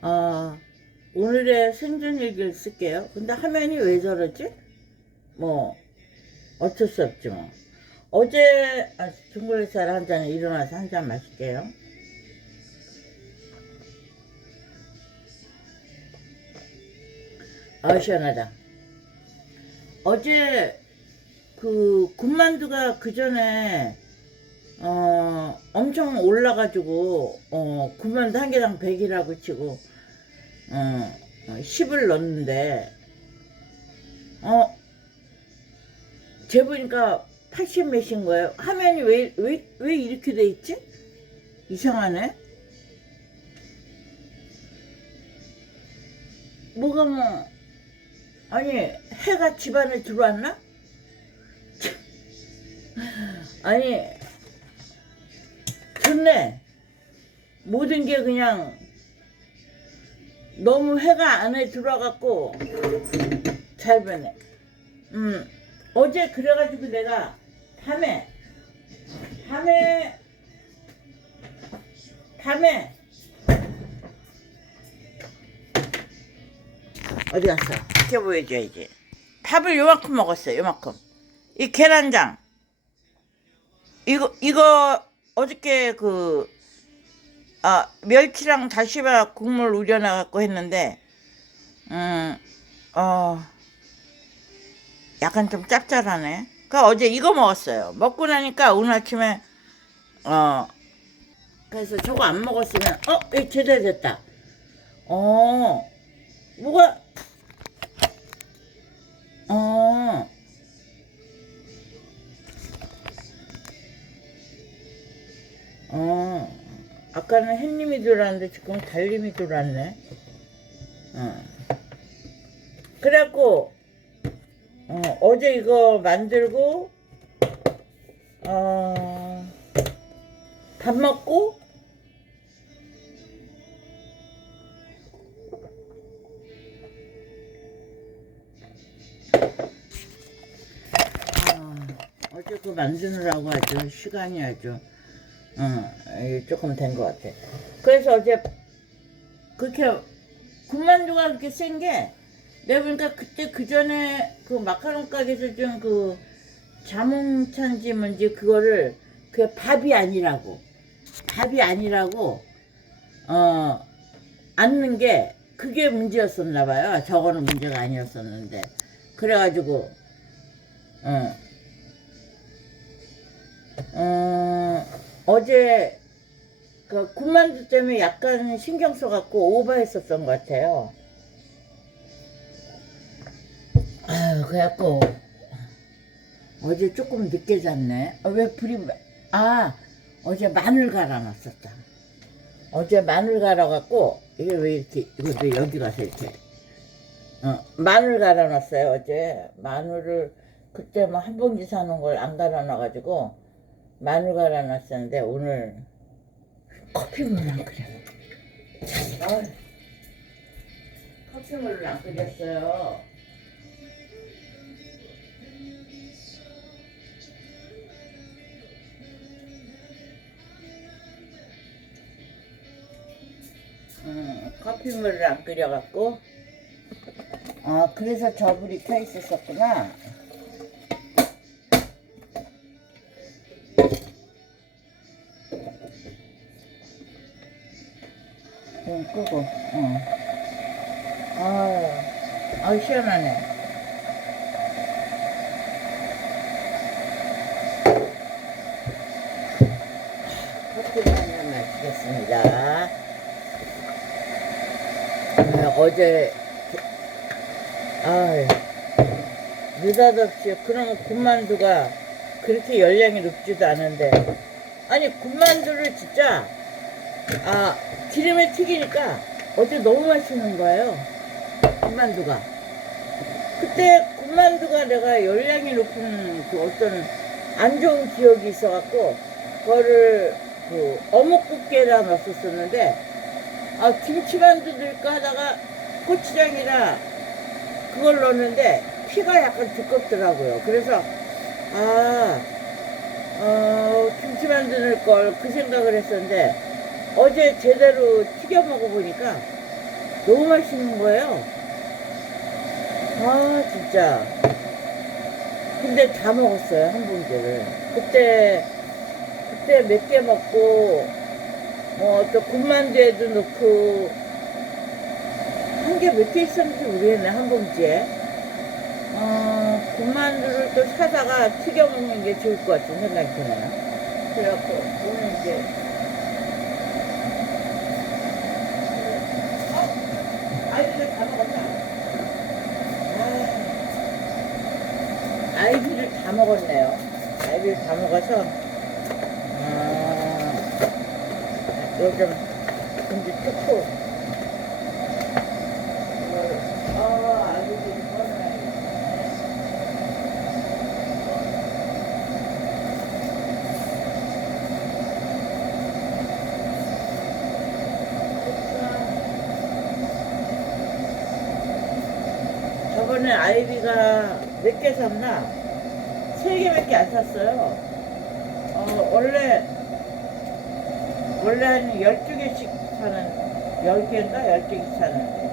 아, 오늘의 생존 일기를 쓸게요. 근데 화면이 왜 저러지? 뭐, 어쩔 수 없지 뭐. 어제, 아, 중국에서 한 잔에 일어나서 한 잔 마실게요. 아, 시원하다. 어제, 그, 군만두가 그 전에, 어, 엄청 올라가지고, 어, 군만두 한 개당 100이라고 치고, 어, 10을 넣었는데, 어, 재보니까 80 몇인 거예요. 화면이 왜, 왜, 왜 이렇게 돼 있지? 이상하네. 뭐가 뭐, 아니, 해가 집안에 들어왔나? 아니, 좋네. 모든 게 그냥 너무 해가 안에 들어와갖고 잘 변해. 음, 어제 그래가지고 내가 밤에, 밤에, 밤에, 어디 갔어? 이렇게 보여줘야지. 밥을 요만큼 먹었어요, 요만큼. 이 계란장. 이거, 이거, 어저께 그, 아, 멸치랑 다시마 국물 우려놔갖고 했는데, 음, 어, 약간 좀 짭짤하네. 그 어제 이거 먹었어요. 먹고 나니까 오늘 아침에, 어, 그래서 저거 안 먹었으면, 어, 이 제대로 됐다. 어, 뭐가, 어, 어, 아까는 햇님이 들어왔는데 지금 달님이 들어왔네. 어. 그래갖고, 어, 어제 이거 만들고, 어, 밥 먹고, 아, 어제 그 만드느라고 아주 시간이 아주 어, 이 조금 된 것 같아. 그래서 어제 그렇게 군만두가 그렇게 센 게 내가 보니까 그때 그 전에 그 마카롱 가게에서 준그 자몽찬지 뭔지 그거를 그 밥이 아니라고 밥이 아니라고 어 앉는 게 그게 문제였었나 봐요. 저거는 문제가 아니었었는데 그래가지고 어. 어, 어제 그 군만두 때문에 약간 신경 써갖고 오버했었던 것 같아요. 아유, 그래갖고 어제 조금 늦게 잤네. 아, 왜 불이 아 어제 마늘 갈아놨었다. 어제 마늘 갈아갖고 이게 왜 이렇게 이것도 여기 가서 이렇게 어, 마늘 갈아놨어요 어제 마늘을 그때 뭐 한 봉지 사놓은 걸안 갈아놔가지고 마늘 갈아놨었는데 오늘 커피물을 안 끓여. 어이, 커피물을 안 끓였어요. 음, 커피물을 안 끓여갖고 아 그래서 저 불이 켜 있었었구나. 좀 끄고, 어. 아유, 아유, 시원하네. 커피를 한잔 마시겠습니다. 아, 어제, 아유, 느닷없이 그런 군만두가 그렇게 열량이 높지도 않은데, 아니, 군만두를 진짜, 아, 기름에 튀기니까 어제 너무 맛있는 거예요. 군만두가. 그때 군만두가 내가 열량이 높은 그 어떤 안 좋은 기억이 있어갖고, 그거를 그 어묵국게에다 넣었었는데, 아, 김치만두 넣을까 하다가 고추장이라 그걸 넣었는데 피가 약간 두껍더라고요. 그래서, 아, 어, 김치만두 넣을 걸 그 생각을 했었는데, 어제 제대로 튀겨 먹어보니까 너무 맛있는 거예요. 아, 진짜. 근데 다 먹었어요, 한 봉지를. 그때, 그때 몇 개 먹고, 뭐, 또 군만두에도 넣고, 한 개 몇 개 있었는지 모르겠네, 한 봉지에. 어, 군만두를 또 사다가 튀겨 먹는 게 좋을 것 같은 생각이 드네요. 그래갖고, 오늘 이제, 어? 아이들 다 먹었다. 아, 아이비를 다 먹었네요. 먹어서, 아, 이거 좀, 근데 좋고, 아. 저번에 아이비가 몇 개 샀나? 세 개 밖에 안 샀어요. 어, 원래, 원래 한 12개씩 사는, 10개인가? 12개 사는데.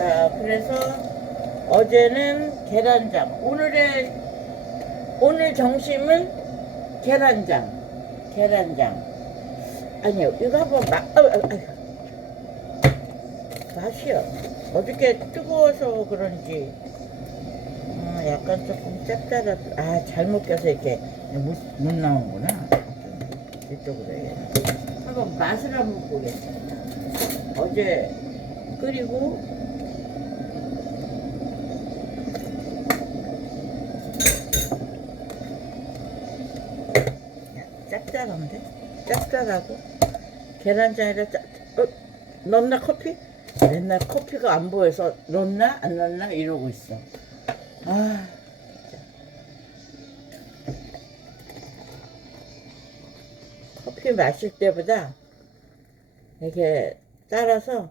아, 그래서 어제는 계란장. 오늘의 오늘 점심은 계란장. 계란장. 아니요, 이거 한번 마, 어, 어, 아유. 맛이요. 어저께 뜨거워서 그런지 어, 약간 조금 짭짤하. 아, 잘못 껴서 이렇게 못, 못 나오는구나. 이쪽으로 해. 한번 맛을 한번 보겠습니다. 어제 끓이고 짭짤한데? 짭짤하고 계란장에다 짭, 어? 넣나 커피? 맨날 커피가 안 보여서 넣나 안 넣나 이러고 있어. 아. 커피 마실 때보다 이렇게 따라서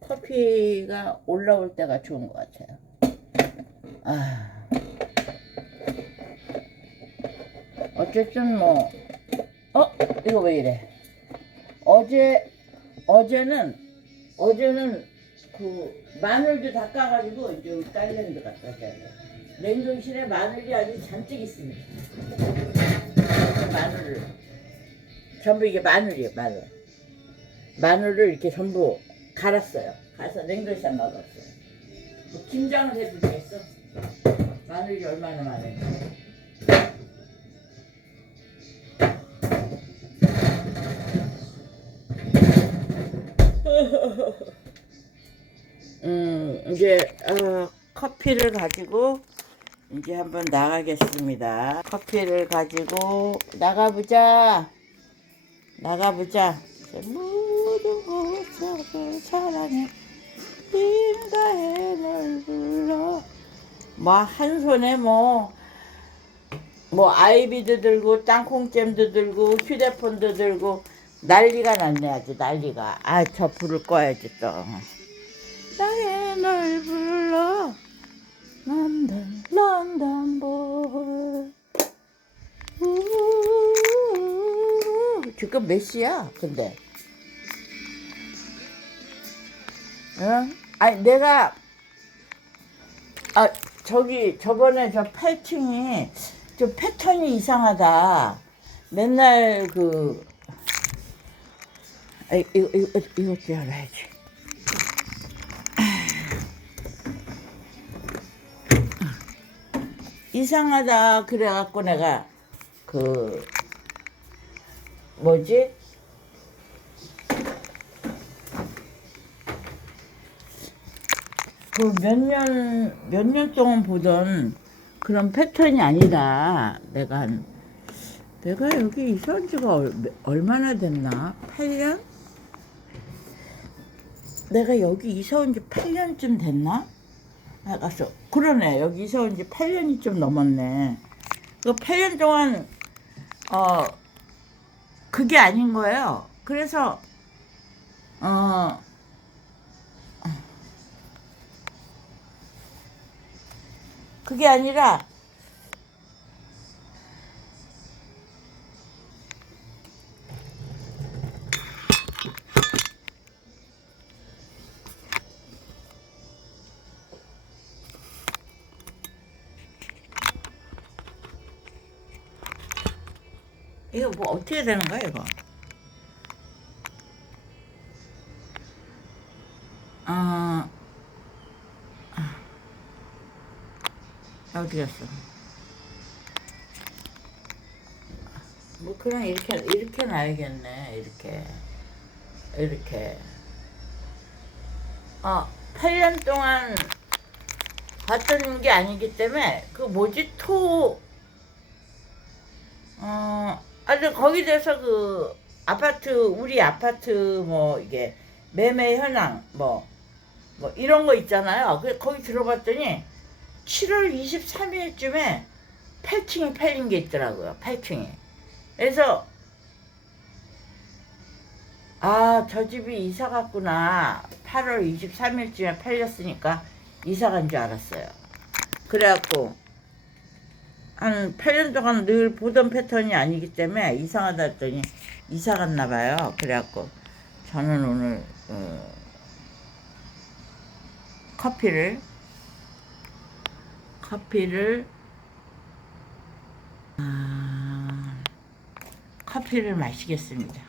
커피가 올라올 때가 좋은 것 같아요. 아. 어쨌든 뭐, 어? 이거 왜 이래? 어제, 어제는, 어제는 그 마늘도 다 까가지고 이제 딸렌드 갖다 돼. 냉동실에 마늘이 아주 잔뜩 있습니다. 마늘을. 전부 이게 마늘이에요, 마늘. 마늘을 이렇게 전부 갈았어요. 가서 냉동실에 넣어놨어요. 뭐 김장을 해도 되겠어? 마늘이 얼마나 많은지. 음, 이제 어, 커피를 가지고 이제 한번 나가겠습니다. 커피를 가지고 나가보자. 나가보자. 모든 곳을 사랑해 인가에 널 불러. 뭐한 손에 뭐. 뭐 아이비도 들고 땅콩잼도 들고 휴대폰도 들고 난리가 났네 아주 난리가 아 저 불을 꺼야지 또 나의 널 불러 런던 런던 우우우우. 지금 몇 시야 근데 응? 아니 내가 아 저기 저번에 저 8층이 좀 패턴이 이상하다 맨날 그 아, 이거 이거 이것도 열어야지? 이상하다. 그래갖고 내가 그 뭐지? 그 몇 년 몇 년 동안 보던 그런 패턴이 아니다. 내가 한 내가 여기 이사 온 지가 얼, 얼마나 됐나? 8년 내가 여기 이사 온 지 8년쯤 됐나? 나가서 그러네. 여기 이사 온 지 8년이 좀 넘었네. 그 8년 동안 어 그게 아닌 거예요. 그래서 어, 그게 아니라, 이거 뭐 어떻게 되는 거야, 이거? 아, 어디 갔어? 뭐 그냥 이렇게 이렇게 놔야겠네 이렇게. 이렇게. 어 8년 동안 봤던 게 아니기 때문에 그 뭐지? 토. 어, 아주 거기 대해서 그 아파트 우리 아파트 뭐 이게 매매 현황 뭐뭐 이런 거 있잖아요. 그 거기 들어봤더니 7월 23일쯤에 8층이 팔린 게 있더라고요. 8층이. 그래서 아, 저 집이 이사 갔구나. 8월 23일쯤에 팔렸으니까 이사 간 줄 알았어요. 그래갖고 한 8년 동안 늘 보던 패턴이 아니기 때문에 이상하다 했더니 이사 갔나 봐요. 그래갖고 저는 오늘 어, 커피를 커피를 아, 커피를 마시겠습니다.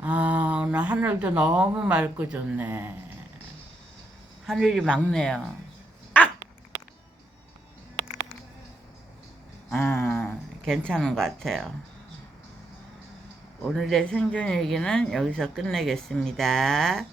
아 오늘 하늘도 너무 맑고 좋네. 하늘이 맑네요. 아 괜찮은 것 같아요. 오늘의 생존 일기는 여기서 끝내겠습니다.